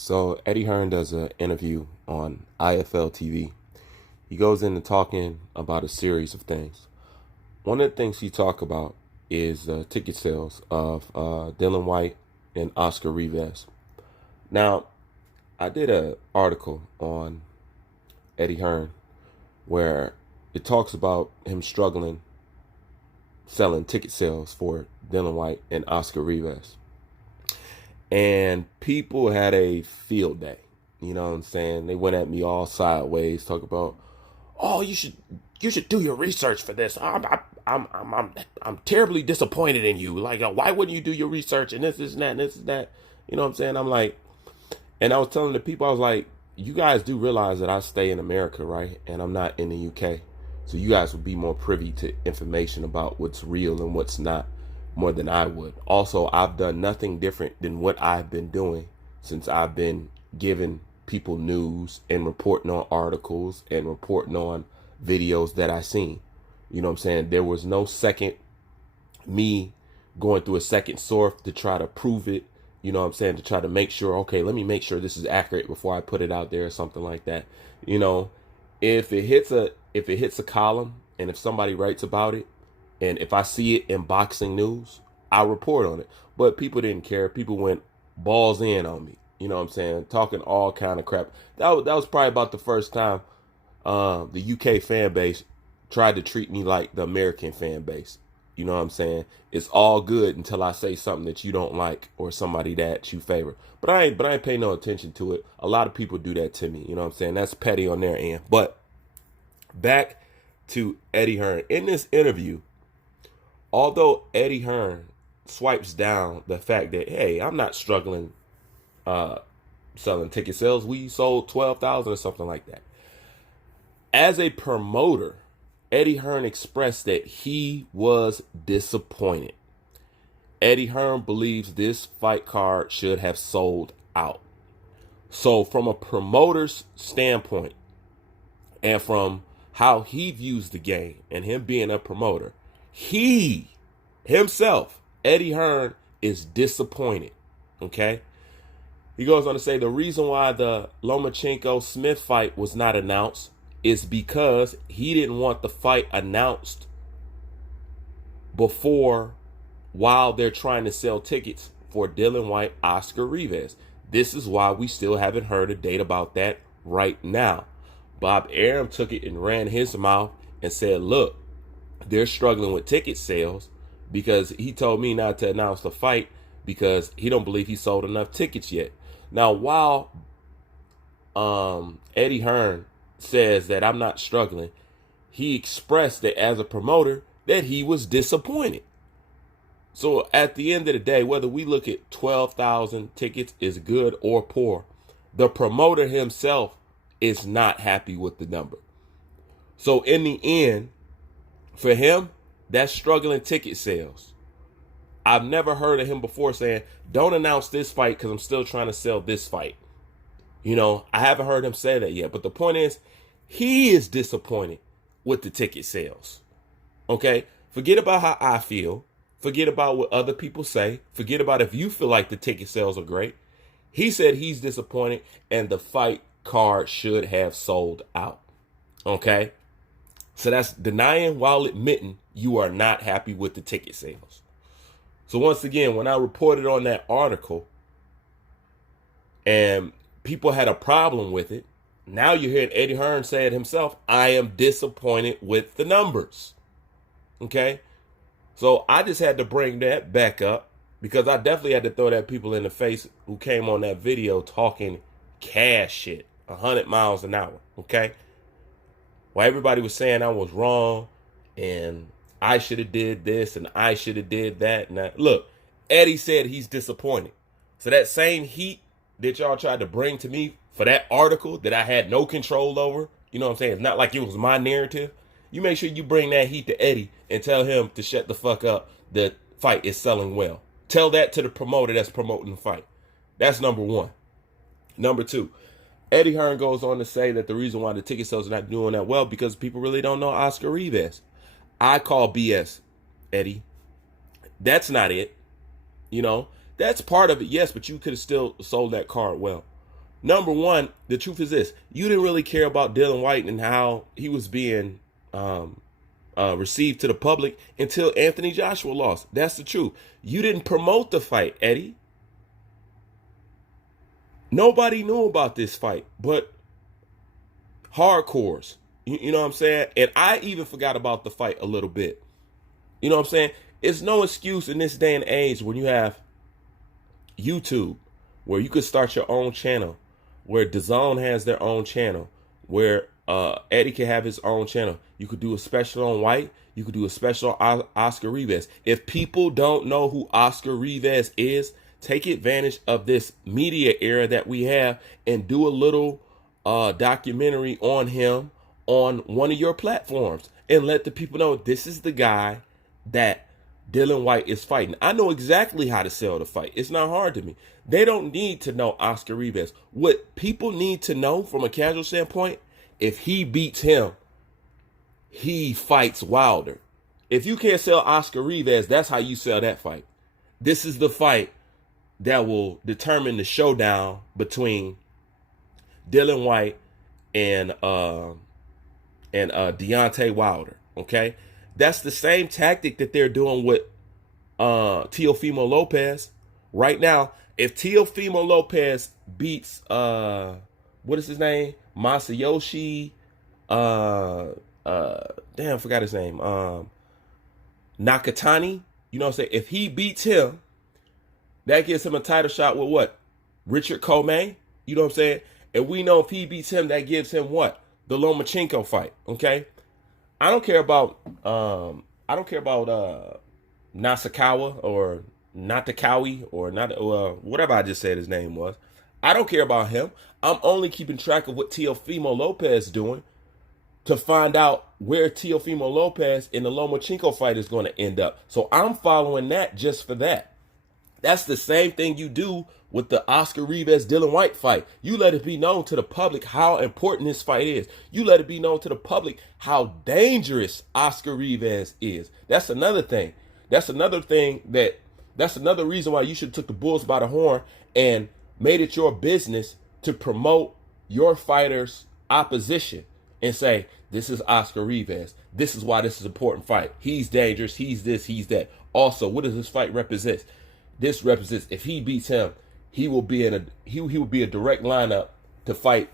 So Eddie Hearn does an interview on IFL TV. He goes into talking about a series of things. One of the things he talked about is ticket sales of Dylan White and Oscar Rivas. Now, I did an article on Eddie Hearn where it talks about him struggling selling ticket sales for Dylan White and Oscar Rivas. And people had a field day. You know what I'm saying? They went at me all sideways, talk about, oh, you should do your research for this. I'm terribly disappointed in you. Like, why wouldn't you do your research and this and that and this and that? You know what I'm saying? I'm like, and I was telling the people, I was like, you guys do realize that I stay in America, right? And I'm not in the UK. So you guys would be more privy to information about what's real and what's not more than I would. Also, I've done nothing different than what I've been doing since I've been giving people news and reporting on articles and reporting on videos that I seen. You know what I'm saying? There was no second me going through a second source to try to prove it. You know what I'm saying? To try to make sure, okay, let me make sure this is accurate before I put it out there or something like that. You know, if it hits a column and if somebody writes about it, and if I see it in boxing news, I'll report on it. But people didn't care. People went balls in on me. You know what I'm saying? Talking all kind of crap. That was probably about the first time the UK fan base tried to treat me like the American fan base. You know what I'm saying? It's all good until I say something that you don't like or somebody that you favor. But I ain't pay no attention to it. A lot of people do that to me. You know what I'm saying? That's petty on their end. But back to Eddie Hearn. In this interview, although Eddie Hearn swipes down the fact that, hey, I'm not struggling selling ticket sales. We sold 12,000 or something like that. As a promoter, Eddie Hearn expressed that he was disappointed. Eddie Hearn believes this fight card should have sold out. So from a promoter's standpoint and from how he views the game and him being a promoter, he himself, Eddie Hearn, is disappointed. Okay? He goes on to say the reason why the Lomachenko-Smith fight was not announced is because he didn't want the fight announced while they're trying to sell tickets for Dylan White, Oscar Rivas. This is why we still haven't heard a date about that right now. Bob Arum took it and ran his mouth and said, look, they're struggling with ticket sales because he told me not to announce the fight because he don't believe he sold enough tickets yet. Now, while Eddie Hearn says that I'm not struggling, he expressed that as a promoter that he was disappointed. So at the end of the day, whether we look at 12,000 tickets is good or poor, the promoter himself is not happy with the number. So in the end, for him, that's struggling ticket sales. I've never heard of him before saying, don't announce this fight because I'm still trying to sell this fight. You know, I haven't heard him say that yet. But the point is, he is disappointed with the ticket sales. Okay? Forget about how I feel. Forget about what other people say. Forget about if you feel like the ticket sales are great. He said he's disappointed and the fight card should have sold out. Okay? So that's denying while admitting you are not happy with the ticket sales. So once again, when I reported on that article and people had a problem with it, now you're hearing Eddie Hearn say it himself, I am disappointed with the numbers. Okay? So I just had to bring that back up because I definitely had to throw that people in the face who came on that video talking cash shit, 100 miles an hour. Okay? While everybody was saying I was wrong and I should have did this and I should have did that. And that. Look, Eddie said he's disappointed. So that same heat that y'all tried to bring to me for that article that I had no control over, you know what I'm saying? It's not like it was my narrative. You make sure you bring that heat to Eddie and tell him to shut the fuck up. The fight is selling well. Tell that to the promoter that's promoting the fight. That's number one. Number two, Eddie Hearn goes on to say that the reason why the ticket sales are not doing that well because people really don't know Oscar Rivas. I call BS, Eddie. That's not it. You know, that's part of it, yes, but you could have still sold that card well. Number one, the truth is this: you didn't really care about Dillian White and how he was being received to the public until Anthony Joshua lost. That's the truth. You didn't promote the fight, Eddie. Nobody knew about this fight, but hardcores. You know what I'm saying? And I even forgot about the fight a little bit. You know what I'm saying? It's no excuse in this day and age when you have YouTube, where you could start your own channel, where DAZN has their own channel, where Eddie can have his own channel. You could do a special on White. You could do a special on Oscar Rivas. If people don't know who Oscar Rivas is, take advantage of this media era that we have and do a little documentary on him on one of your platforms and let the people know this is the guy that Dillian White is fighting. I know exactly how to sell the fight. It's not hard to me. They don't need to know Oscar Rivas. What people need to know from a casual standpoint, if he beats him, he fights Wilder. If you can't sell Oscar Rivas, that's how you sell that fight. This is the fight that will determine the showdown between Dillian White and Deontay Wilder. Okay, that's the same tactic that they're doing with Teofimo Lopez right now. If Teofimo Lopez beats what is his name, Masayoshi, damn, I forgot his name, Nakatani. You know what I'm saying? If he beats him, that gives him a title shot with what? Richard Comey. You know what I'm saying? And we know if he beats him, that gives him what? The Lomachenko fight. Okay. I don't care about Nasakawa or Natakawi or not whatever I just said his name was. I don't care about him. I'm only keeping track of what Teofimo Lopez is doing to find out where Teofimo Lopez in the Lomachenko fight is going to end up. So I'm following that just for that. That's the same thing you do with the Oscar Rivas Dillian White fight. You let it be known to the public how important this fight is. You let it be known to the public how dangerous Oscar Rivas is. That's another thing. That's another reason why you should have took the bulls by the horn and made it your business to promote your fighter's opposition and say, this is Oscar Rivas. This is why this is an important fight. He's dangerous. He's this, he's that. Also, what does this fight represent? This represents, if he beats him, he will be a direct lineup to fight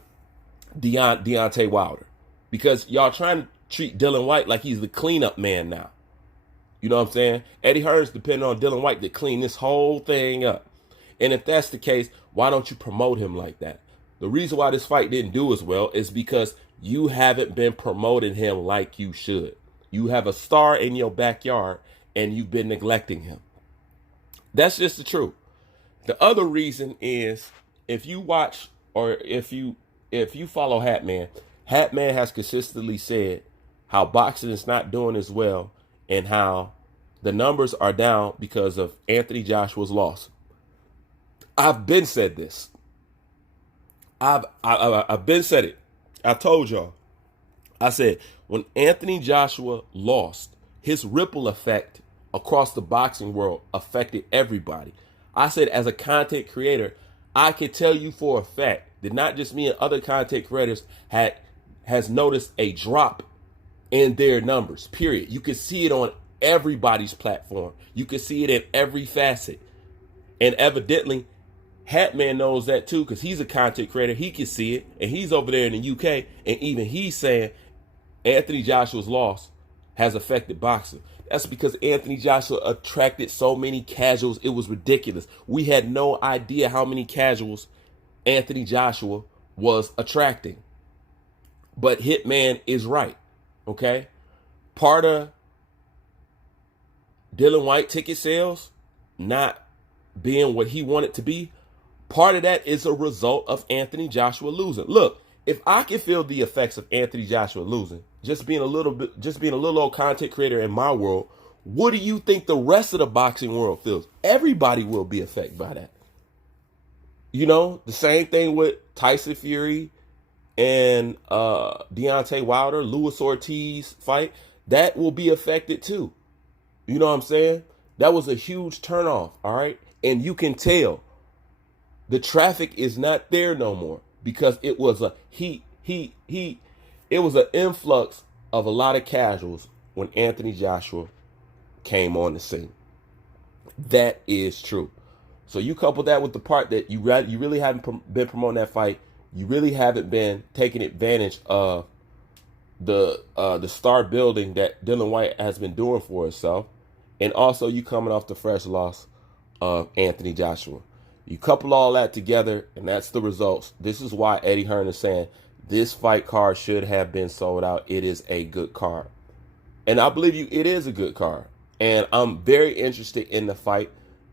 Deontay Wilder. Because y'all trying to treat Dillian White like he's the cleanup man now. You know what I'm saying? Eddie Hearn's depending on Dillian White to clean this whole thing up. And if that's the case, why don't you promote him like that? The reason why this fight didn't do as well is because you haven't been promoting him like you should. You have a star in your backyard and you've been neglecting him. That's just the truth. The other reason is if you watch or if you follow Hatman, Hatman has consistently said how boxing is not doing as well and how the numbers are down because of Anthony Joshua's loss. I've been said this. I've been said it. I told y'all. I said when Anthony Joshua lost, his ripple effect across the boxing world affected everybody. I said as a content creator, I can tell you for a fact that not just me and other content creators has noticed a drop in their numbers, period. You can see it on everybody's platform. You can see it in every facet. And evidently, Hatman knows that too because he's a content creator. He can see it. And he's over there in the UK. And even he's saying Anthony Joshua's loss has affected boxing. That's because Anthony Joshua attracted so many casuals. It was ridiculous. We had no idea how many casuals Anthony Joshua was attracting. But Hitman is right. Okay? Part of Dillian White ticket sales not being what he wanted to be, part of that is a result of Anthony Joshua losing. Look, if I can feel the effects of Anthony Joshua losing, just being a little old content creator in my world, what do you think the rest of the boxing world feels? Everybody will be affected by that. You know, the same thing with Tyson Fury and Deontay Wilder, Luis Ortiz fight, that will be affected too. You know what I'm saying? That was a huge turnoff, all right? And you can tell The traffic is not there no more because it was a it was an influx of a lot of casuals when Anthony Joshua came on the scene. That is true. So you couple that with the part that you really haven't been promoting that fight. You really haven't been taking advantage of the star building that Dillian White has been doing for itself, and also you coming off the fresh loss of Anthony Joshua. You couple all that together, and that's the results. This is why Eddie Hearn is saying this fight card should have been sold out. It is a good card, and I believe you. It is a good card, and I'm very interested in the fight.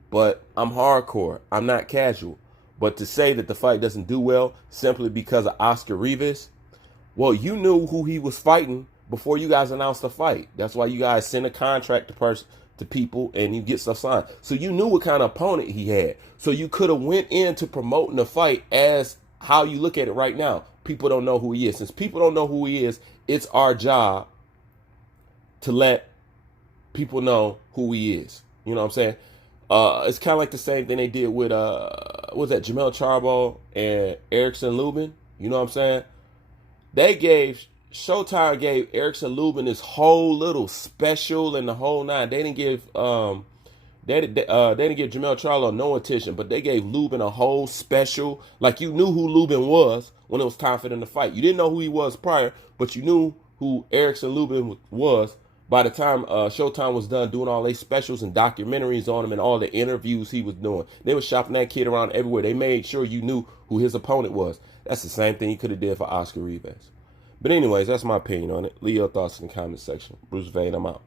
But I'm hardcore. I'm not casual. But to say that the fight doesn't do well simply because of Oscar Rivas, well, you knew who he was fighting before you guys announced the fight. That's why you guys send a contract to people and you get stuff signed. So you knew what kind of opponent he had. So you could have went into promoting the fight as how you look at it right now. People don't know who he is. Since people don't know who he is, it's our job to let people know who he is. You know what I'm saying? It's kind of like the same thing they did with what was that, Jamel Charbo and Erickson Lubin. You know what I'm saying? Showtime gave Erickson Lubin this whole little special and the whole nine. They didn't give they didn't give Jamel Charlo no attention, but they gave Lubin a whole special. Like, you knew who Lubin was when it was time for them to fight. You didn't know who he was prior, but you knew who Erickson Lubin was by the time Showtime was done doing all their specials and documentaries on him and all the interviews he was doing. They were shopping that kid around everywhere. They made sure you knew who his opponent was. That's the same thing he could have did for Oscar Rivas. But anyways, that's my opinion on it. Leave your thoughts in the comment section. Bruce Vane, I'm out.